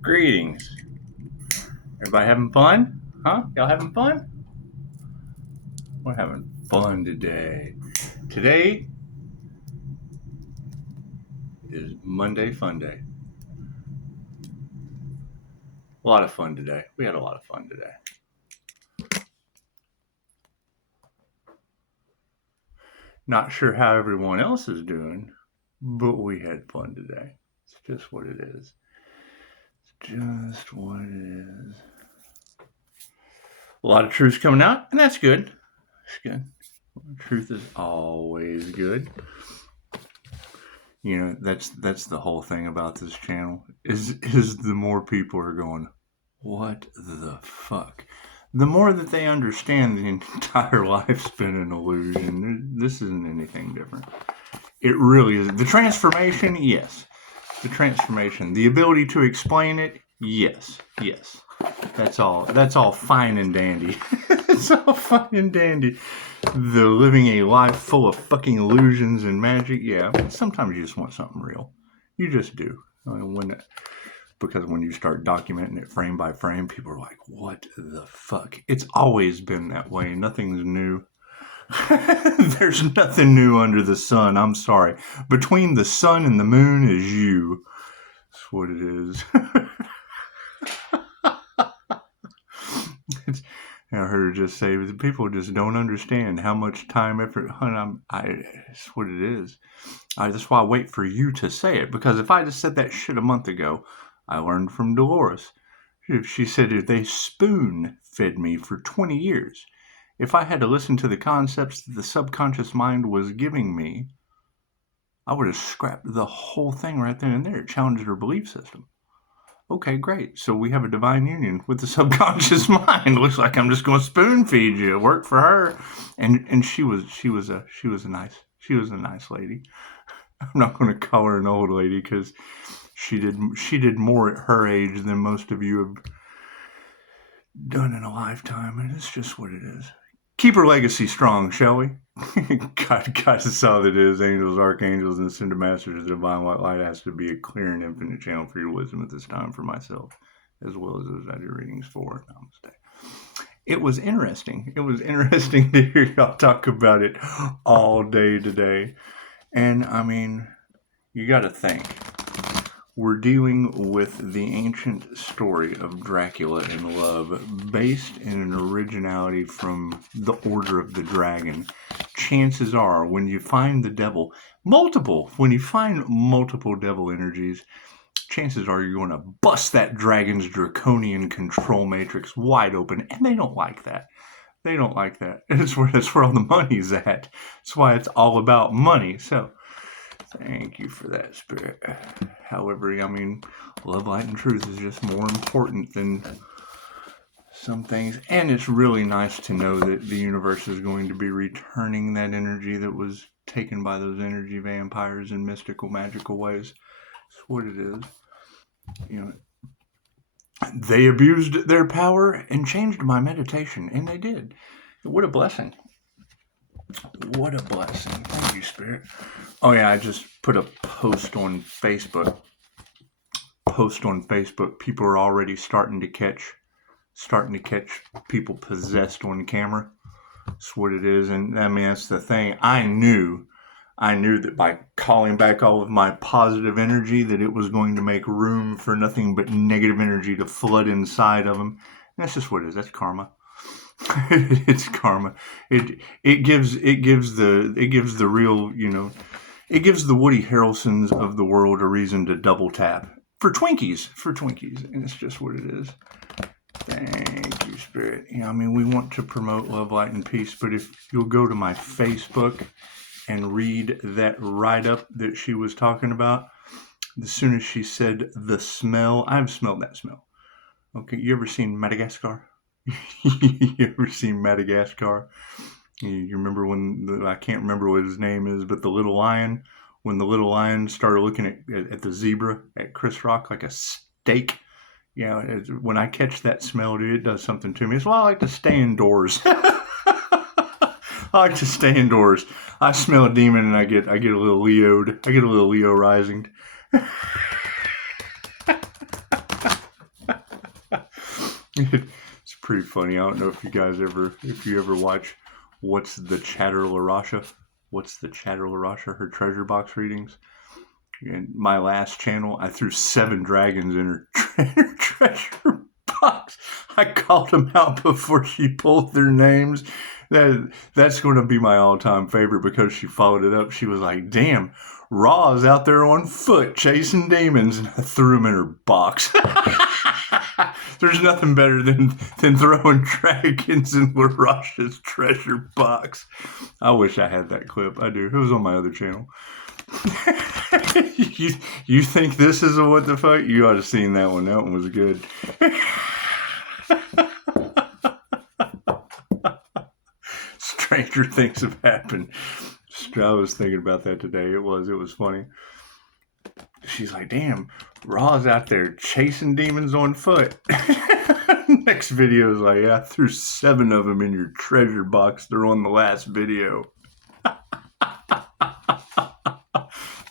Greetings. Everybody having fun? Huh? Y'all having fun? We're having fun today. Today is Monday Fun Day. A lot of fun today. We had a lot of fun today. Not sure how everyone else is doing, but we had fun today. It's just what it is. It's just what it is. A lot of truths coming out, and that's good. It's good. Truth is always good. You know, that's the whole thing about this channel is the more people are going, what the fuck? The more that they understand the entire life's been an illusion. This isn't anything different. It really is. The transformation, yes. The transformation. The ability to explain it, yes. Yes. That's all fine and dandy. It's all fine and dandy. The living a life full of fucking illusions and magic, yeah. But sometimes you just want something real. You just do. Because when you start documenting it frame by frame, people are like, what the fuck? It's always been that way. Nothing's new. There's nothing new under the sun. I'm sorry. Between the sun and the moon is you. That's what it is. I heard her just say, people just don't understand how much time, effort, it's what it is. That's why I wait for you to say it, because if I just said that shit a month ago, I learned from Dolores. She said they spoon-fed me for 20 years. If I had to listen to the concepts that the subconscious mind was giving me, I would have scrapped the whole thing right then and there. It challenged her belief system. Okay, great. So we have a divine union with the subconscious mind. Looks like I'm just going to spoon feed you. It worked for her, and she was a nice lady. I'm not going to call her an old lady because she did more at her age than most of you have done in a lifetime, and it's just what it is. Keep her legacy strong, shall we? God is all that is. Angels, archangels, and ascended masters of the divine white light has to be a clear and infinite channel for your wisdom at this time for myself, as well as those I do readings for. Namaste. It was interesting. It was interesting to hear y'all talk about it all day today. And, I mean, you got to think. We're dealing with the ancient story of Dracula in love, based in an originality from the Order of the Dragon. Chances are, when you find the devil, when you find multiple devil energies, chances are you're going to bust that dragon's draconian control matrix wide open, and they don't like that. They don't like that. That's where all the money's at. That's why it's all about money. So, thank you for that, Spirit. However, I mean, love, light, and truth is just more important than some things. And it's really nice to know that the universe is going to be returning that energy that was taken by those energy vampires in mystical, magical ways. That's what it is. You know, they abused their power and changed my meditation, and they did. What a blessing. What a blessing. Thank you, Spirit. Oh yeah, I just put a post on Facebook. People are already starting to catch people possessed on camera. That's what it is. And I mean, that's the thing. I knew that by calling back all of my positive energy, that it was going to make room for nothing but negative energy to flood inside of them. And that's just what it is. That's karma. It's karma. It gives the real, it gives the Woody Harrelsons of the world a reason to double tap for Twinkies, and it's just what it is. Thank you, Spirit. I mean, we want to promote love, light, and peace, but if you'll go to my Facebook and read that write-up that she was talking about, as soon as she said the smell, I've smelled that smell. Okay, you ever seen Madagascar? You ever seen Madagascar? You remember when, I can't remember what his name is, but the little lion, when the little lion started looking at the zebra at Chris Rock like a steak. When I catch that smell, dude, it does something to me. It's why I like to stay indoors. I like to stay indoors. I smell a demon and I get a little Leo'd. I get a little Leo rising. It's pretty funny. I don't know if you ever watch What's the Chatterlarasha? What's the Chatterlarasha? Her treasure box readings. In my last channel, I threw 7 dragons in her treasure box. I called them out before she pulled their names. That's going to be my all-time favorite because she followed it up. She was like, damn, Ra's out there on foot chasing demons. And I threw him in her box. There's nothing better than throwing dragons in Larasha's treasure box. I wish I had that clip. I do. It was on my other channel. you think this is a what the fuck? You ought to have seen that one. That one was good. Stranger things have happened. I was thinking about that today. It was funny. She's like, damn, Ra's out there chasing demons on foot. Next video is like, yeah, I threw 7 of them in your treasure box. They're on the last video.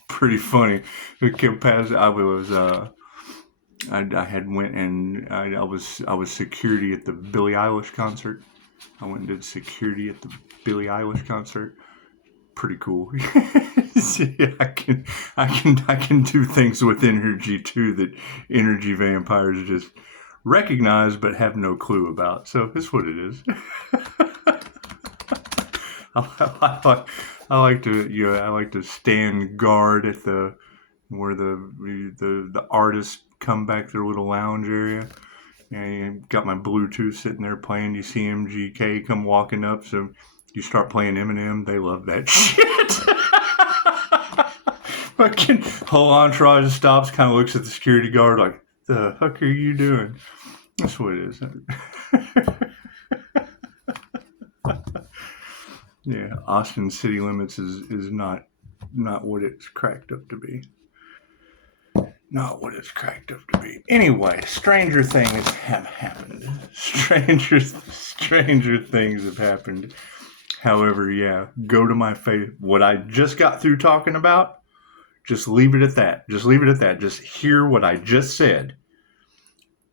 Pretty funny. I had went and I was security at the Billie Eilish concert. I went and did security at the Billie Eilish concert. Pretty cool. See, I can do things with energy too that energy vampires just recognize but have no clue about. So that's what it is. I like to stand guard at where the artists come back their little lounge area. And got my Bluetooth sitting there playing. You see MGK come walking up, so you start playing Eminem. They love that shit. Fucking whole entourage stops, kind of looks at the security guard like, "The fuck are you doing?" That's what it is. Yeah, Austin city limits is not what it's cracked up to be. Not what it's cracked up to be. Anyway, stranger things have happened. Stranger things have happened. However, yeah, go to my face. What I just got through talking about, just leave it at that. Just leave it at that. Just hear what I just said.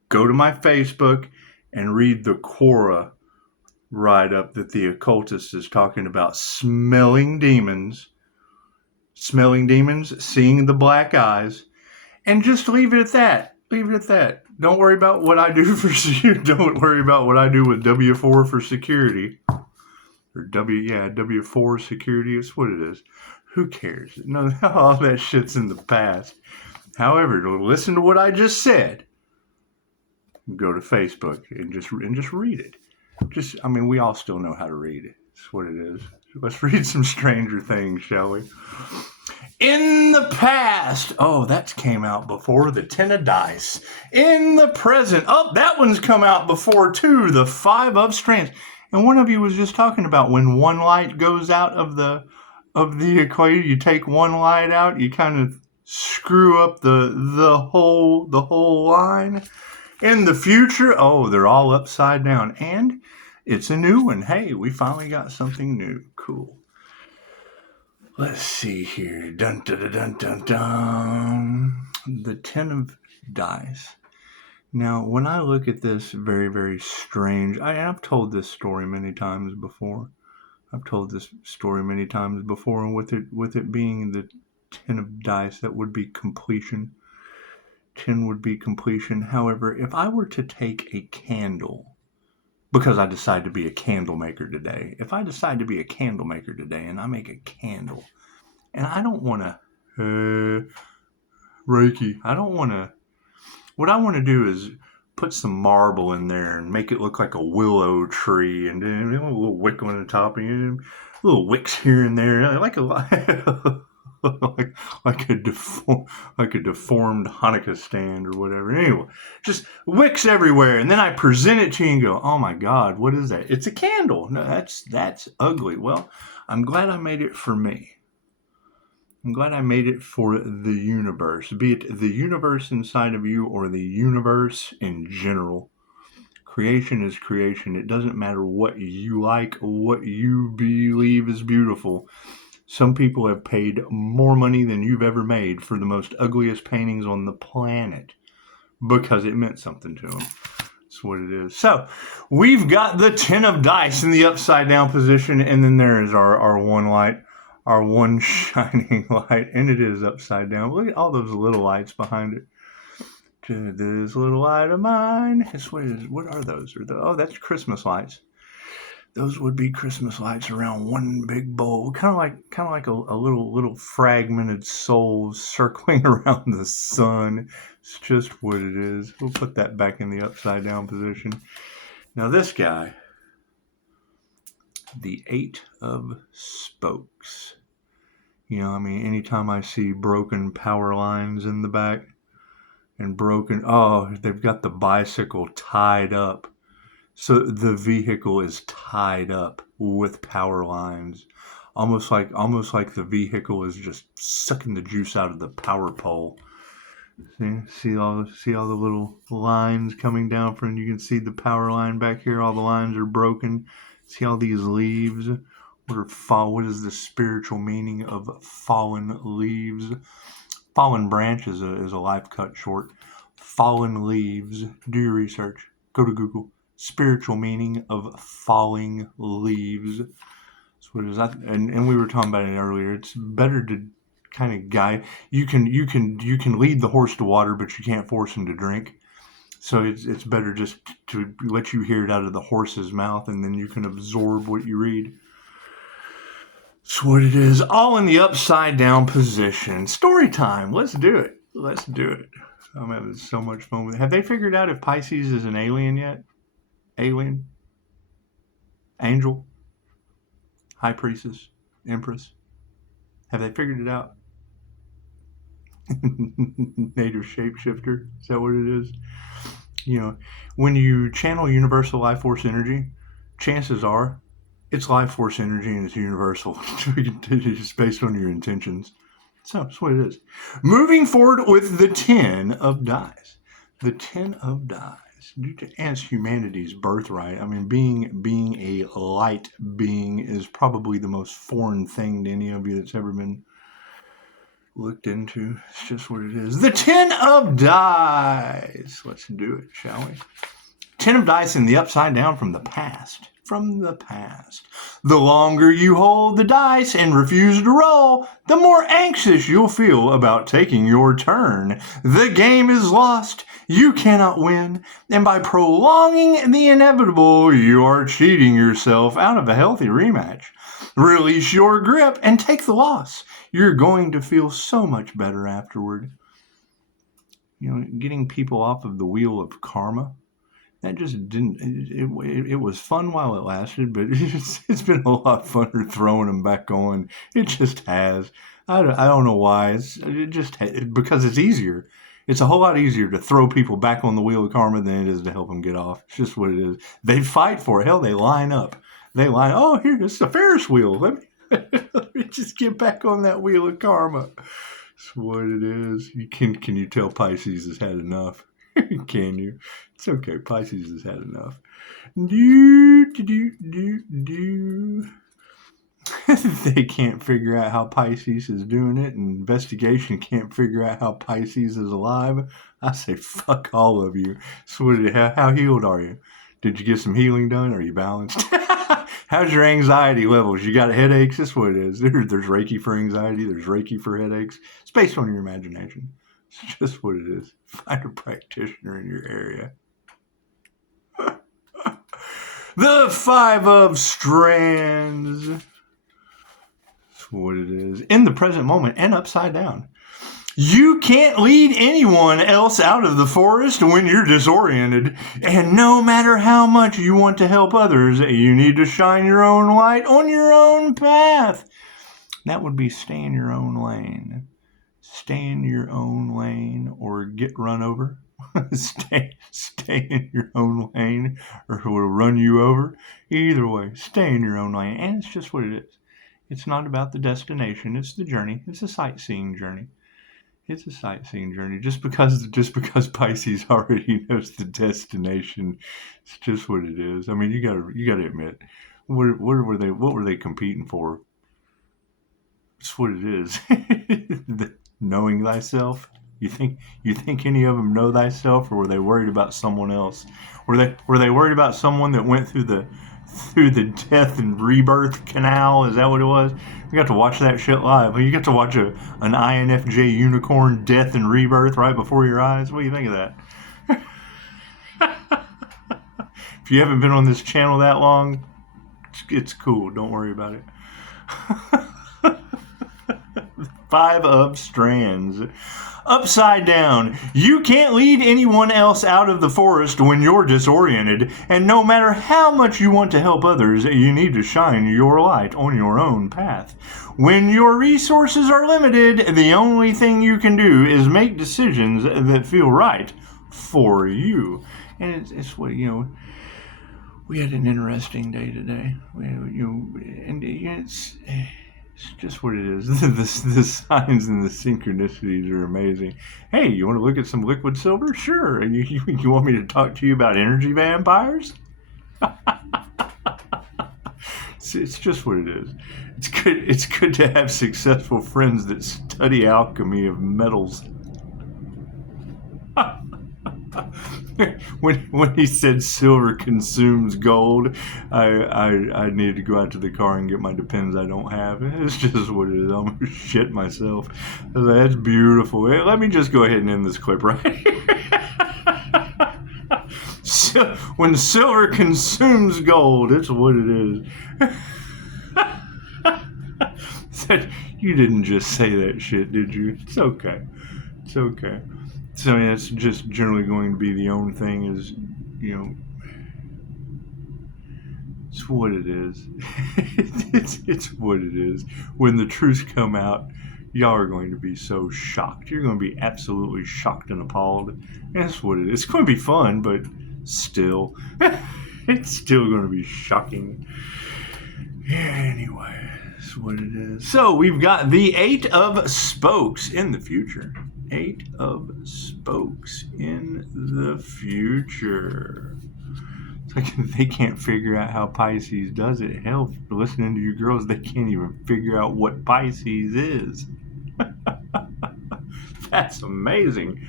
Go to my Facebook and read the Quora write-up that the occultist is talking about smelling demons, seeing the black eyes, and just leave it at that. Leave it at that. Don't worry about what I do for you. Don't worry about what I do with W4 for security. Or W4 security is what it is. Who cares? No, all that shit's in the past. However, to listen to what I just said, go to Facebook and just read it. We all still know how to read it. That's what it is. Let's read some Stranger Things, shall we? In the past, that came out before the 10 of dice. In the present, that one's come out before too, the 5 of strands. And one of you was just talking about when one light goes out of the equation, you take one light out, you kind of screw up the whole line. In the future, they're all upside down, and it's a new one. Hey, we finally got something new. Cool. Let's see here. Dun, dun, dun, dun, dun, dun. The 10 of dice. Now, when I look at this, very, very strange. I've told this story many times before. And with it being the 10 of dice, that would be completion. 10 would be completion. However, if I were to take a candle, because I decide to be a candle maker today, and I make a candle, and I don't want to, Reiki, what I want to do is put some marble in there and make it look like a willow tree, and then a little wick on the top, and little wicks here and there, like a like a deformed Hanukkah stand or whatever. Anyway, just wicks everywhere, and then I present it to you and go, "Oh my God, what is that?" It's a candle. No, that's ugly. Well, I'm glad I made it for me. I'm glad I made it for the universe, be it the universe inside of you or the universe in general. Creation is creation. It doesn't matter what you like, what you believe is beautiful. Some people have paid more money than you've ever made for the most ugliest paintings on the planet because it meant something to them. That's what it is. So we've got the 10 of dice in the upside down position, and then there is our one light, our one shining light, and it is upside down. Look at all those little lights behind it. To this little light of mine. What are those? Oh, that's Christmas lights. Those would be Christmas lights around one big bowl, kind of like a little fragmented soul circling around the sun. It's just what it is. We'll put that back in the upside down position. Now this guy, the 8 of spokes. You know, I mean, anytime I see broken power lines in the back and they've got the bicycle tied up. So the vehicle is tied up with power lines, almost like the vehicle is just sucking the juice out of the power pole. See all the little lines coming down from. You can see the power line back here. All the lines are broken. See all these leaves. What is the spiritual meaning of fallen leaves? Fallen branch is a life cut short. Fallen leaves. Do your research. Go to Google. Spiritual meaning of falling leaves. That's what it is. And we were talking about it earlier. It's better to kind of guide. You can lead the horse to water, but you can't force him to drink. So it's better just to let you hear it out of the horse's mouth, and then you can absorb what you read. That's what it is. All in the upside down position. Story time. Let's do it. I'm having so much fun with it. Have they figured out if Pisces is an alien yet? Alien, angel, high priestess, empress. Have they figured it out? Native shapeshifter. Is that what it is? You know, when you channel universal life force energy, chances are it's life force energy and it's universal. It's based on your intentions. So that's what it is. Moving forward with the 10 of dice. The 10 of dice. As humanity's birthright, I mean, being a light being is probably the most foreign thing to any of you that's ever been looked into. It's just what it is. The 10 of dice. Let's do it, shall we? 10 of dice in the upside down from the past. From the past. The longer you hold the dice and refuse to roll, the more anxious you'll feel about taking your turn. The game is lost. You cannot win. And by prolonging the inevitable, you are cheating yourself out of a healthy rematch. Release your grip and take the loss. You're going to feel so much better afterward. You know, getting people off of the wheel of karma. That just didn't. It was fun while it lasted, but it's been a lot funner throwing them back on. It just has. I don't know why. Because it's easier. It's a whole lot easier to throw people back on the wheel of karma than it is to help them get off. It's just what it is. They fight for it. Hell, they line up. Oh, here, it's a Ferris wheel. Let me just get back on that wheel of karma. That's what it is. Can you tell Pisces has had enough? Can you? It's okay. Pisces has had enough. They can't figure out how Pisces is doing it, and investigation can't figure out how Pisces is alive. I say, fuck all of you. So how healed are you? Did you get some healing done? Are you balanced? How's your anxiety levels? You got headaches? That's what it is. There's Reiki for anxiety. There's Reiki for headaches. It's based on your imagination. It's just what it is. Find a practitioner in your area. The 5 of strands. That's what it is. In the present moment and upside down. You can't lead anyone else out of the forest when you're disoriented. And no matter how much you want to help others, you need to shine your own light on your own path. That would be stay in your own lane. Stay in your own lane or get run over. stay in your own lane or it will run you over. Either way, stay in your own lane. And it's just what it is. It's not about the destination. It's the journey. It's a sightseeing journey. It's a sightseeing journey. Just because Pisces already knows the destination, it's just what it is. I mean, you gotta admit, what were they competing for? It's what it is. Knowing thyself. You think any of them know thyself, or were they worried about someone else? Were they worried about someone that went through the death and rebirth canal? Is that what it was? You got to watch that shit live. You got to watch an INFJ unicorn death and rebirth right before your eyes. What do you think of that? If you haven't been on this channel that long, it's cool. Don't worry about it. 5 of Strands. Upside down. You can't lead anyone else out of the forest when you're disoriented, and no matter how much you want to help others, you need to shine your light on your own path. When your resources are limited, the only thing you can do is make decisions that feel right for you. And it's what, we had an interesting day today. It's just what it is. The signs and the synchronicities are amazing. Hey, you want to look at some liquid silver? Sure. And you want me to talk to you about energy vampires? It's just what it is. It's good to have successful friends that study alchemy of metals. When he said silver consumes gold, I needed to go out to the car and get my Depends I don't have. It's just what it is. I'm gonna shit myself. I was like, that's beautiful. Hey, let me just go ahead and end this clip right here. When silver consumes gold, it's what it is. Said, you didn't just say that shit, did you? It's okay. It's okay. So yeah, it's just generally going to be the only thing is, it's what it is. it's what it is. When the truths come out, y'all are going to be so shocked. You're going to be absolutely shocked and appalled. And that's what it is. It's going to be fun, but still, it's still going to be shocking. Yeah, anyway, that's what it is. So we've got the 8 of Spokes in the future. 8 of Spokes in the future. It's like they can't figure out how Pisces does it. Hell, listening to you girls, they can't even figure out what Pisces is. That's amazing.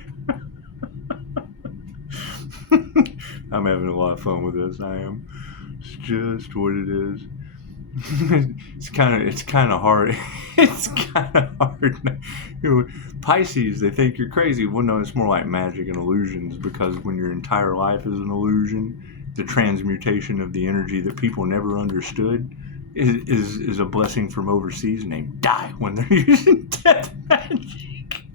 I'm having a lot of fun with this. I am. It's just what it is. It's kind of hard. It's kind of hard. Pisces, they think you're crazy. Well, no, it's more like magic and illusions, because when your entire life is an illusion, the transmutation of the energy that people never understood is a blessing from overseas, and they die when they're using death magic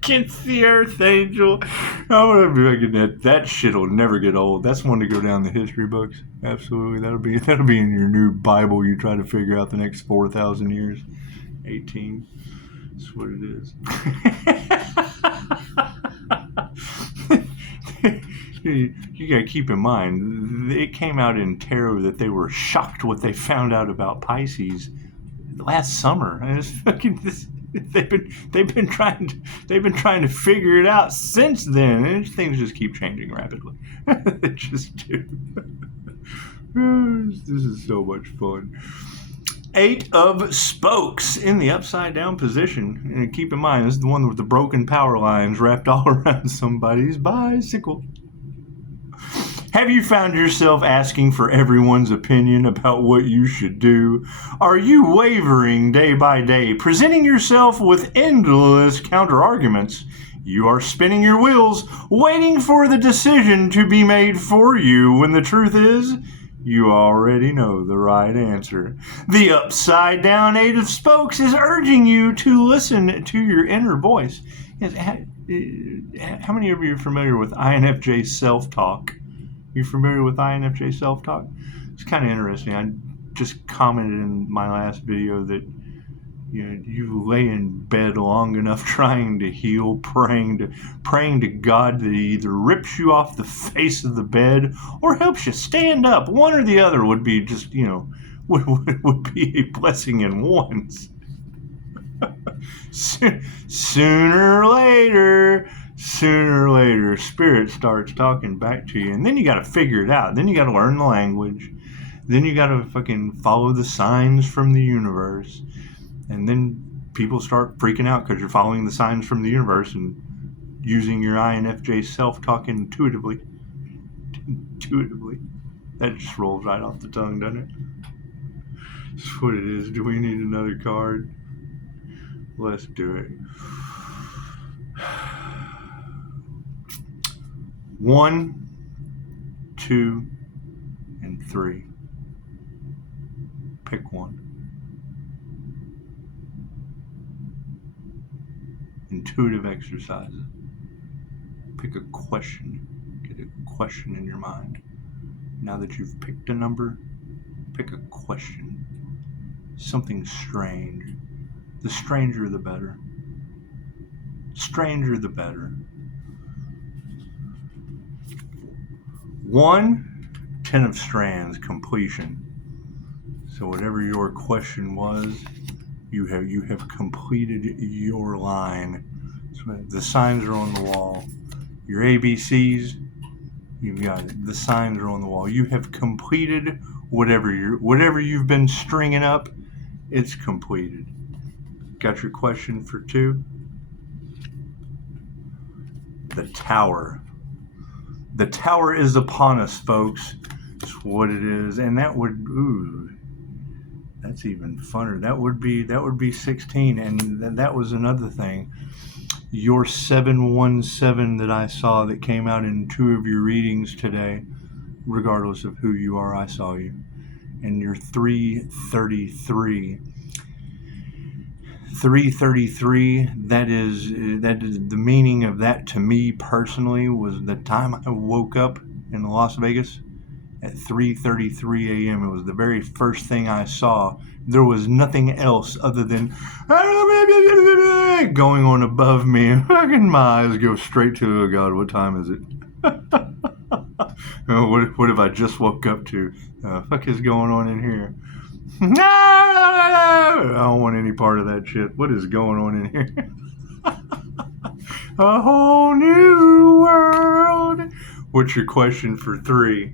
against the Earth Angel. I'm gonna be like, that shit'll never get old. That's one to go down the history books. Absolutely, that'll be in your new Bible. You try to figure out the next 4,000 years. 18. That's what it is. You gotta keep in mind, it came out in tarot that they were shocked what they found out about Pisces last summer. And it's fucking this. They've been trying to figure it out since then, and things just keep changing rapidly. They just do. This is so much fun. 8 of Spokes in the upside down position, and keep in mind, this is the one with the broken power lines wrapped all around somebody's bicycle. Have you found yourself asking for everyone's opinion about what you should do? Are you wavering day by day, presenting yourself with endless counter-arguments? You are spinning your wheels, waiting for the decision to be made for you, when the truth is, you already know the right answer. The upside down 8 of Spokes is urging you to listen to your inner voice. How many of you are familiar with INFJ self-talk? You familiar with INFJ self-talk? It's kind of interesting. I just commented in my last video that you lay in bed long enough trying to heal, praying to God that he either rips you off the face of the bed or helps you stand up. One or the other would be just, would be a blessing in once. Sooner or later, Spirit starts talking back to you, and then you got to figure it out. Then you got to learn the language. Then you got to fucking follow the signs from the universe. And then people start freaking out because you're following the signs from the universe, and using your INFJ self-talk intuitively. Intuitively. That just rolls right off the tongue, doesn't it? That's what it is. Do we need another card? Let's do it. 1, 2, and 3. Pick one. Intuitive exercises. Pick a question. Get a question in your mind. Now that you've picked a number, pick a question. Something strange. The stranger, the better. Stranger, the better. 1, 10 of strands, completion. So whatever your question was, you have completed your line. So the signs are on the wall. Your ABCs, you've got it. The signs are on the wall. You have completed whatever you've been stringing up. It's completed. Got your question for 2? The Tower. The Tower is upon us, folks. That's what it is, and that would that's even funner. That would be 16, and that was another thing. Your 717 that I saw that came out in 2 of your readings today, regardless of who you are, I saw you. And your 333. 333, that is the meaning of that to me personally was the time I woke up in Las Vegas at 3:33 a.m. It was the very first thing I saw. There was nothing else other than going on above me, and fucking my eyes go straight to, oh God, what time is it? What have I just woke up to? Fuck is going on in here? I don't want any part of that shit. What is going on in here? A whole new world. What's your question for 3?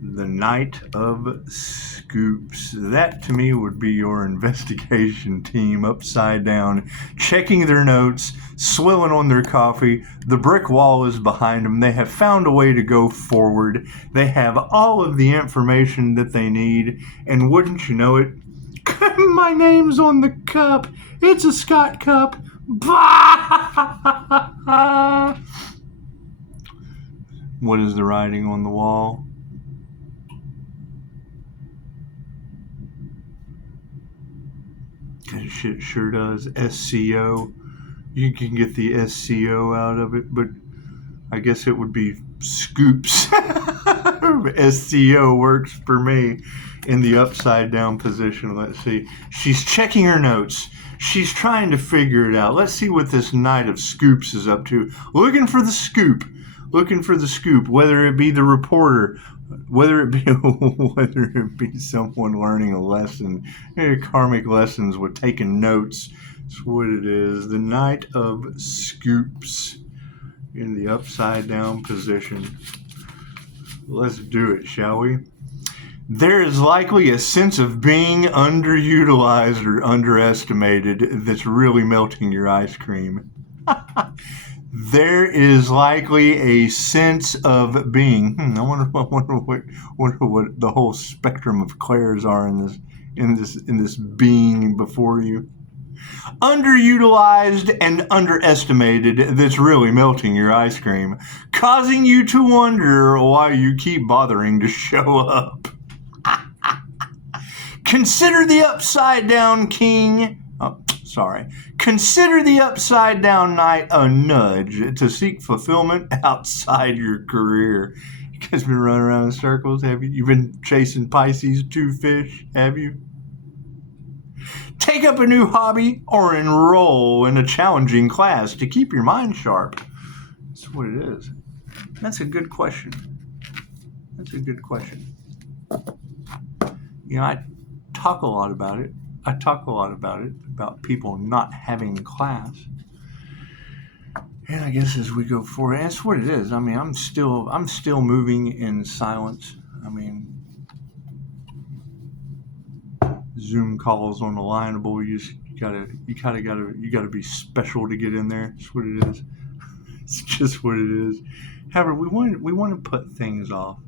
The Knight of Scoops. That to me would be your investigation team upside down, checking their notes, swilling on their coffee. The brick wall is behind them. They have found a way to go forward. They have all of the information that they need, and wouldn't you know it, my name's on the cup. It's a Scott cup. What is the writing on the wall? That shit sure does. SCO. You can get the SCO out of it, but I guess it would be scoops. SCO works for me in the upside down position. Let's see. She's checking her notes. She's trying to figure it out. Let's see what this Knight of Scoops is up to. Looking for the scoop. Looking for the scoop, whether it be the reporter, whether it be someone learning a lesson, karmic lessons with taking notes. That's what it is. The Knight of Scoops in the upside down position. Let's do it, shall we? There is likely a sense of being underutilized or underestimated that's really melting your ice cream. There is likely a sense of being. I wonder what the whole spectrum of clairs are in this being before you. Underutilized and underestimated that's really melting your ice cream, causing you to wonder why you keep bothering to show up. Consider the upside down king. Consider the upside down knight a nudge to seek fulfillment outside your career. You guys been running around in circles, have you? You've been chasing Pisces 2 fish, have you? Take up a new hobby or enroll in a challenging class to keep your mind sharp. That's what it is. That's a good question. You know, I talk a lot about it, about people not having class. And I guess as we go forward, that's what it is. I mean, I'm still moving in silence. I mean, Zoom calls unalienable. You just You gotta be special to get in there. That's what it is. It's just what it is. However, we want to put things off.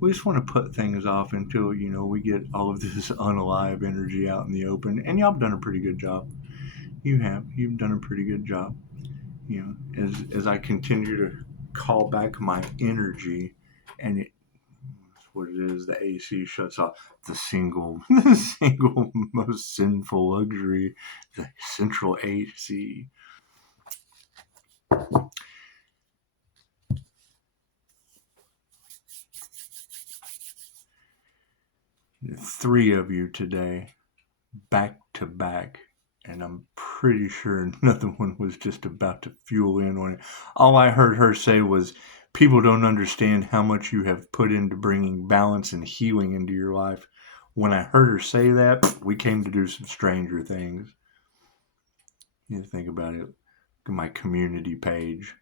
We just want to put things off until, we get all of this unalive energy out in the open. And y'all have done a pretty good job. You've done a pretty good job. As I continue to call back my energy, and that's what it is. The AC shuts off. The single most sinful luxury, the central AC. Three of you today, back to back, and I'm pretty sure another one was just about to fuel in on it. All I heard her say was, people don't understand how much you have put into bringing balance and healing into your life. When I heard her say that, we came to do some stranger things. You think about it. Look at my community page.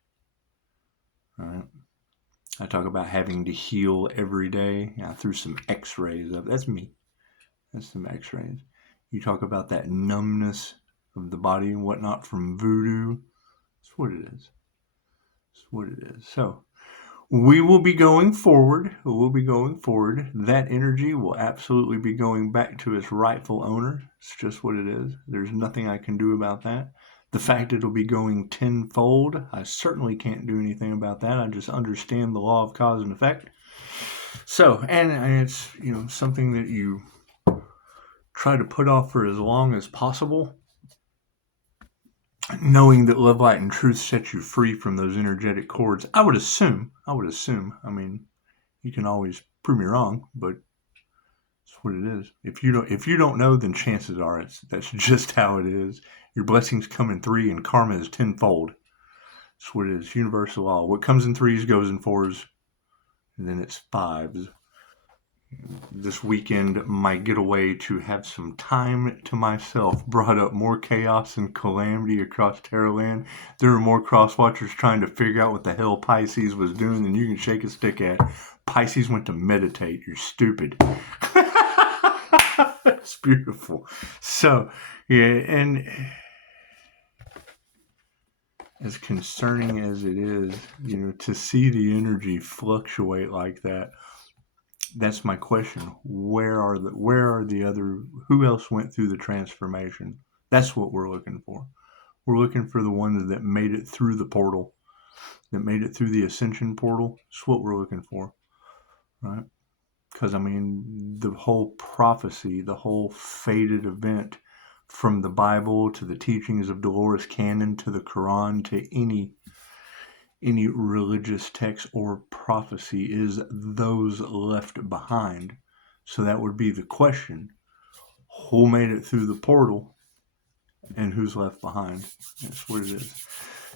All right. I talk about having to heal every day. I threw some x-rays up. That's me. That's some x-rays. You talk about that numbness of the body and whatnot from voodoo. That's what it is. That's what it is. So we will be going forward. That energy will absolutely be going back to its rightful owner. It's just what it is. There's nothing I can do about that. The fact it'll be going tenfold, I certainly can't do anything about that. I just understand the law of cause and effect. So, and it's, something that you try to put off for as long as possible, knowing that love, light, and truth sets you free from those energetic cords. I would assume. I mean, you can always prove me wrong, but it's what it is. If you don't know, then chances are that's just how it is. Your blessings come in 3 and karma is tenfold. That's what it is. Universal law. What comes in 3s goes in 4s, and then it's 5s. This weekend, my getaway to have some time to myself brought up more chaos and calamity across Terraland. There were more crosswatchers trying to figure out what the hell Pisces was doing than you can shake a stick at. Pisces went to meditate. You're stupid. It's beautiful. So, yeah, and as concerning as it is, to see the energy fluctuate like that, that's my question. Where are the other, who else went through the transformation? That's what we're looking for. We're looking for the ones that made it through the portal, that made it through the ascension portal. That's what we're looking for, right? Because, the whole prophecy, the whole fated event, from the Bible to the teachings of Dolores Cannon to the Quran to any religious text or prophecy, is those left behind. So that would be the question: who made it through the portal and who's left behind? That's what it is.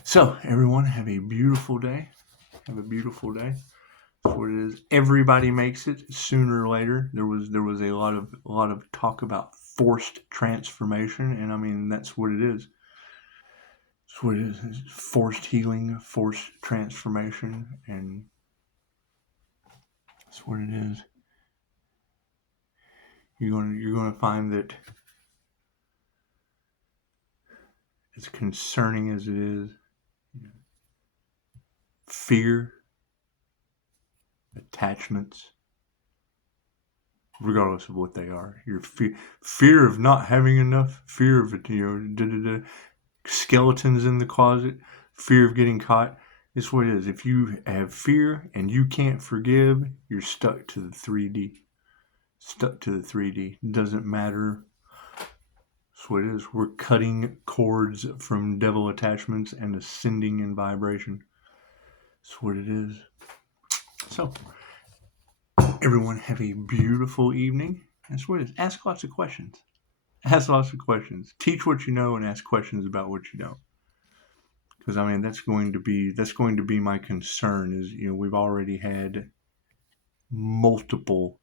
So everyone, have a beautiful day. That's what it is. Everybody makes it sooner or later. There was a lot of talk about forced transformation, and that's what it is. That's what it is. It's forced healing, forced transformation, and that's what it is. You're going to find that, as concerning as it is, fear, attachments, regardless of what they are, your fear of not having enough, fear of skeletons in the closet, fear of getting caught. It's what it is. If you have fear and you can't forgive, you're stuck to the 3D. Doesn't matter. That's what it is. We're cutting cords from devil attachments and ascending in vibration. That's what it is. So, everyone have a beautiful evening. That's what it is. Ask lots of questions. Teach what you know and ask questions about what you don't. Because that's going to be my concern. Is we've already had multiple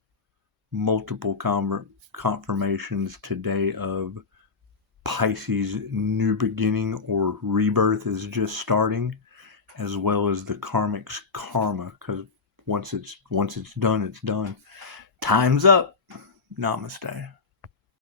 confirmations today of Pisces' new beginning or rebirth is just starting, as well as the karmic's karma. Because once it's done, it's done. Time's up. Namaste.